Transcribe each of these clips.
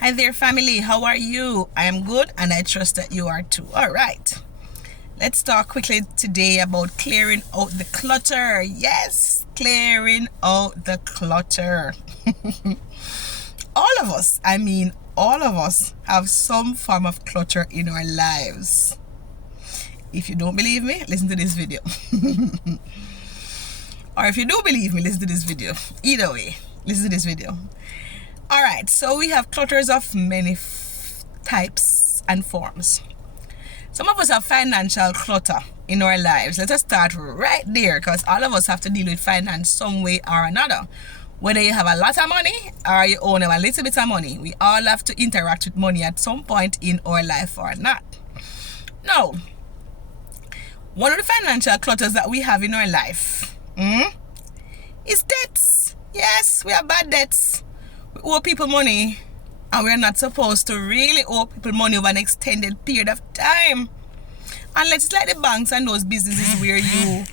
Hi there, family. How are you? I am good, and I trust that you are too. All right. Let's talk quickly today about clearing out the clutter. Yes, clearing out the clutter. All of us have some form of clutter in our lives. If you don't believe me, listen to this video. Or if you do believe me, listen to this video. Either way, listen to this video. All right, so we have clutters of many types and forms. Some of us have financial clutter in our lives. Let us start right there, because all of us have to deal with finance some way or another. Whether you have a lot of money or you own a little bit of money, we all have to interact with money at some point in our life or not. Now, one of the financial clutters that we have in our life is debts. Yes, we have bad debts. We owe people money, and we're not supposed to really owe people money over an extended period of time, unless it's like the banks and those businesses where you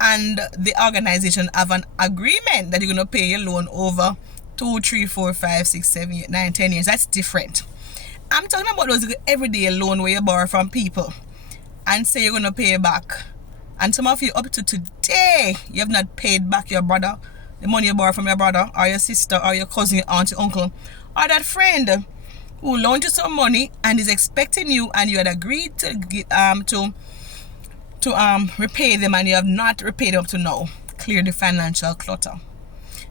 and the organization have an agreement that you're going to pay your loan over 2, 3, 4, 5, 6, 7, 8, 9, 10 years. That's different. I'm talking about those everyday loan where you borrow from people and say you're going to pay back, and some of you up to today you have not paid back your brother the money you borrow from your brother or your sister or your cousin, your aunt, your uncle, or that friend who loaned you some money and is expecting you, and you had agreed to repay them, and you have not repaid them up to now. Clear the financial clutter.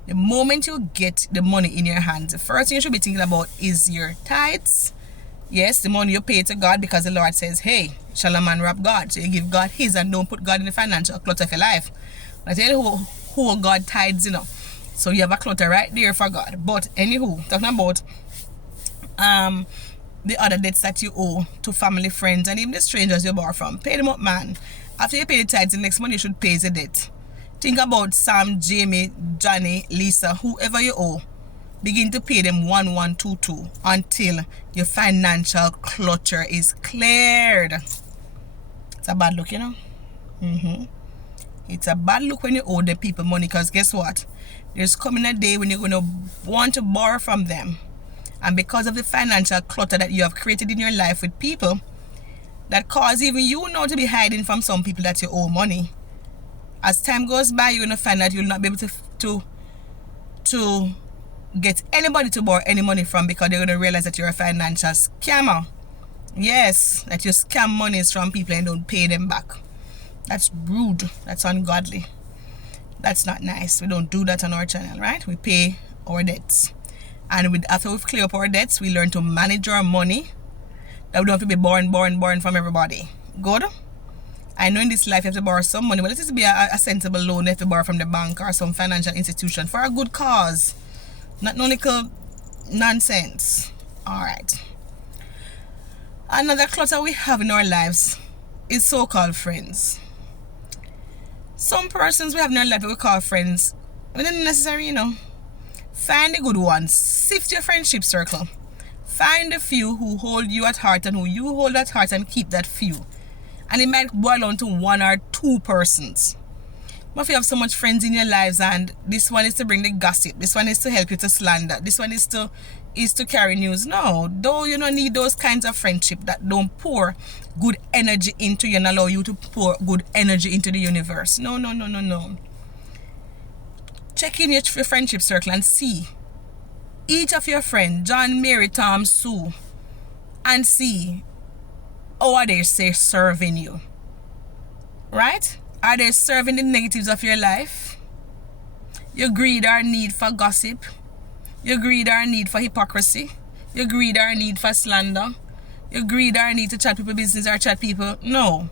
The moment you get the money in your hands, the first thing you should be thinking about is your tithes. Yes, the money you pay to God, because the Lord says, hey, shall a man rob God? So you give God his and don't put God in the financial clutter of your life. I tell you who God tithes, so you have a clutter right there for God. But anywho, talking about the other debts that you owe to family, friends, and even the strangers you borrow from, pay them up, man. After you pay the tithes, the next month you should pay the debt. Think about Sam, Jamie, Johnny, Lisa, whoever you owe. Begin to pay them 1122 until your financial clutter is cleared. It's a bad look, It's a bad look when you owe the people money, because guess what? There's coming a day when you're going to want to borrow from them. And because of the financial clutter that you have created in your life with people, that cause even you know to be hiding from some people that you owe money. As time goes by, you're going to find that you'll not be able to get anybody to borrow any money from, because they're going to realize that you're a financial scammer. Yes, that you scam monies from people and don't pay them back. That's rude. That's ungodly. That's not nice. We don't do that on our channel, right? We pay our debts. And after we've cleared up our debts, we learn to manage our money. That we don't have to be borrowing from everybody. Good? I know in this life you have to borrow some money, but let it be a sensible loan. You have to borrow from the bank or some financial institution for a good cause. Not no little nonsense. Alright. Another clutter we have in our lives is so-called friends. Some persons we have in our life that we call friends, but they're not necessary, Find the good ones. Sift your friendship circle. Find the few who hold you at heart and who you hold at heart, and keep that few. And it might boil down to 1 or 2 persons. But if you have so much friends in your lives, and this one is to bring the gossip, this one is to help you to slander, this one is to carry news. No, though you don't need those kinds of friendship that don't pour good energy into you and allow you to pour good energy into the universe. No. Check in your friendship circle and see each of your friends, John, Mary, Tom, Sue, and see how are they serving you. Right? Are they serving the negatives of your life? Your greed or need for gossip? Your greed or need for hypocrisy? Your greed or need for slander? Your greed or need to chat people business or chat people? No.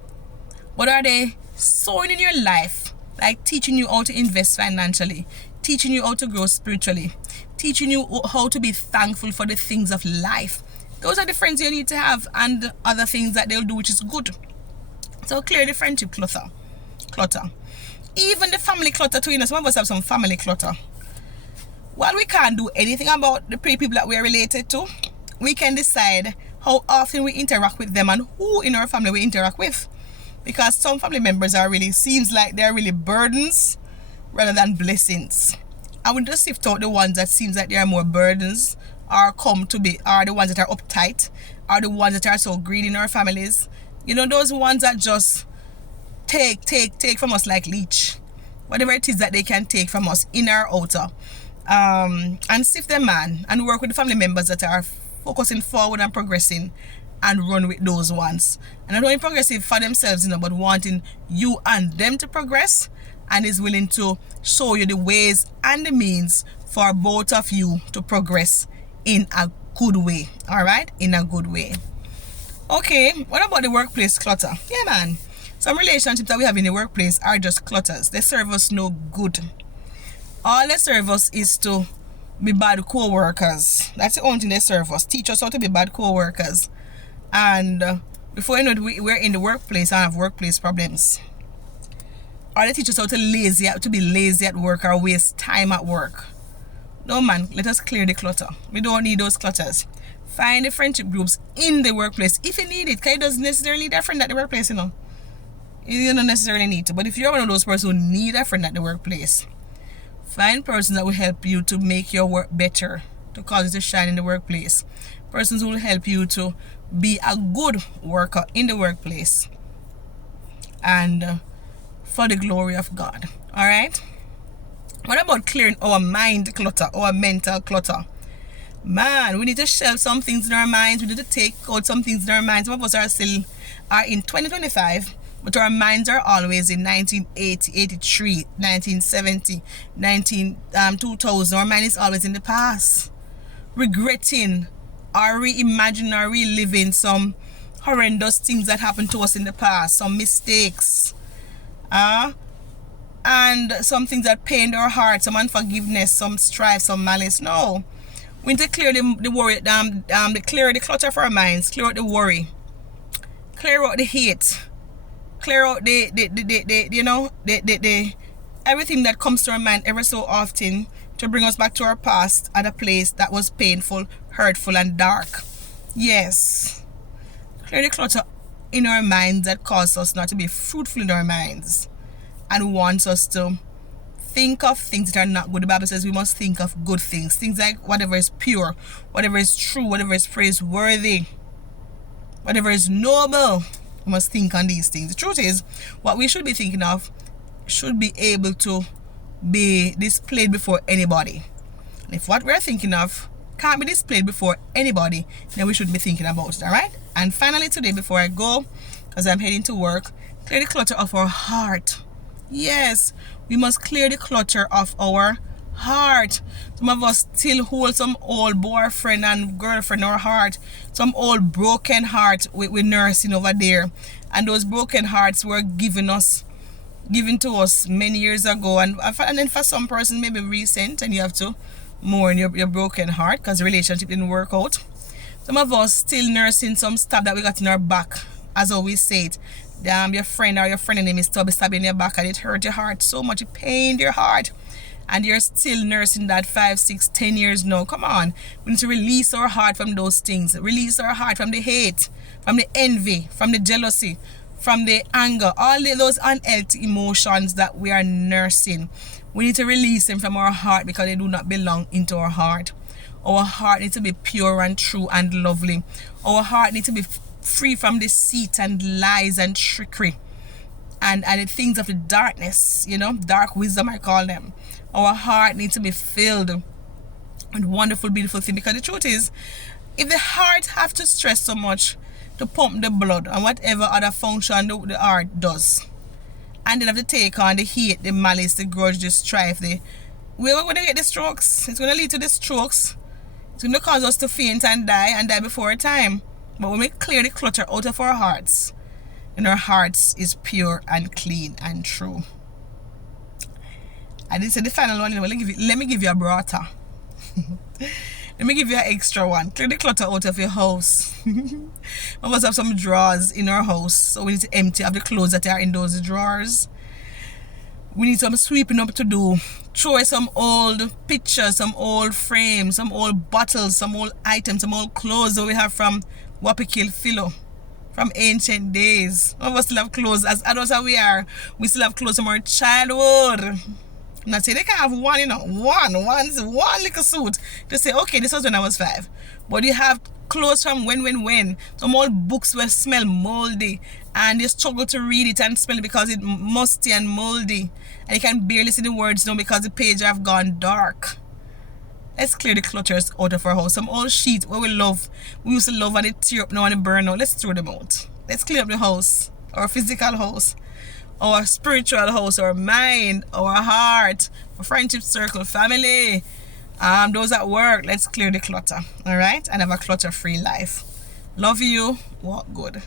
What are they sowing in your life? Like teaching you how to invest financially, teaching you how to grow spiritually, teaching you how to be thankful for the things of life. Those are the friends you need to have, and other things that they'll do, which is good. So clear the friendship clutter. Even the family clutter too. Some of us have some family clutter. While we can't do anything about the people that we are related to, we can decide how often we interact with them and who in our family we interact with. Because some family members seems like they're really burdens rather than blessings. And we just sift out the ones that seems like they are more burdens, or come to be, are the ones that are uptight, are the ones that are so greedy in our families. You know, those ones that just take from us like leech. Whatever it is that they can take from us, inner or outer. And sift them, man, and work with the family members that are focusing forward and progressing, and run with those ones. And not only progressive for themselves, you know, but wanting you and them to progress, and is willing to show you the ways and the means for both of you to progress in a good way. All right, in a good way. Okay, what about the workplace clutter? Yeah, man, some relationships that we have in the workplace are just clutters. They serve us no good. All they serve us is to be bad co-workers. That's the only thing they serve us. Teach us how to be bad co-workers. And before you know it, we're in the workplace and have workplace problems. Or they teach us how to be lazy at work or waste time at work. No, man, let us clear the clutter. We don't need those clutters. Find the friendship groups in the workplace if you need it, because it doesn't necessarily need a friend at the workplace, you know. You don't necessarily need to. But if you're one of those persons who need a friend at the workplace, find persons that will help you to make your work better, to cause you to shine in the workplace. Persons who will help you to be a good worker in the workplace, and for the glory of God. All right. What about clearing our mind clutter, our mental clutter? Man, we need to shelve some things in our minds. We need to take out some things in our minds. Some of us are in 2025, but our minds are always in 1980, 83, 1970, 2000. Our mind is always in the past, regretting or reimagining or reliving some horrendous things that happened to us in the past, some mistakes, and some things that pained our heart, some unforgiveness, some strife, some malice. No, we need to clear the worry, clear the clutter of our minds, clear out the worry, clear out the hate, clear out the everything that comes to our mind ever so often to bring us back to our past at a place that was painful, hurtful, and dark. Yes, clear the clutter in our minds that causes us not to be fruitful in our minds, and wants us to think of things that are not good. The Bible says we must think of good things. Things like whatever is pure, whatever is true, whatever is praiseworthy, whatever is noble. We must think on these things. The truth is, what we should be thinking of should be able to be displayed before anybody. And if what we're thinking of can't be displayed before anybody, then we shouldn't be thinking about it. All right. And finally today, before I go, because I'm heading to work, clear the clutter of our heart. Yes, we must clear the clutter of our heart. Some of us still hold some old boyfriend and girlfriend in our heart, some old broken heart we're nursing over there, and those broken hearts were given to us many years ago, and then for some person maybe recent, and you have to mourn your broken heart because the relationship didn't work out. Some of us still nursing some stab that we got in our back, as always say it. Your friend or your friend name is stabbing your back, and it hurt your heart so much, it pained your heart, and you're still nursing that 5, 6, 10 years now. Come on, we need to release our heart from those things. Release our heart from the hate, from the envy, from the jealousy, from the anger, all those unhealthy emotions that we are nursing. We need to release them from our heart because they do not belong into our heart. Our heart needs to be pure and true and lovely. Our heart needs to be free from deceit and lies and trickery and the things of the darkness, dark wisdom I call them. Our heart needs to be filled with wonderful, beautiful things, because the truth is, if the heart have to stress so much to pump the blood and whatever other function the heart does, and then have to take on the hate, the malice, the grudge, the strife, we're going to get the strokes. It's going to lead to the strokes. It's going to cause us to faint and die before time. But when we clear the clutter out of our hearts, and our hearts is pure and clean and true. I did say the final one. Let me give you a brata. Let me give you an extra one. Clear the clutter out of your house. We must have some drawers in our house, so we need to empty of the clothes that are in those drawers. We need some sweeping up to do. Throw away some old pictures, some old frames, some old bottles, some old items, some old clothes that we have from Wapikil Philo, from ancient days. Some of us still have clothes, as adults as we are. We still have clothes from our childhood. Not say they can have one, one little suit to say, okay, this was when I was 5. But you have clothes from when. Some old books will smell moldy and you struggle to read it and smell it because it's musty and moldy. And you can barely see the words now because the pages have gone dark. Let's clear the clutters out of our house. Some old sheets where we used to love and they tear up now and they burn out. Let's throw them out. Let's clean up the house, our physical house, our spiritual house, our mind, our heart, our friendship circle, family, those at work. Let's clear the clutter, all right, and have a clutter-free life. Love you. Walk good.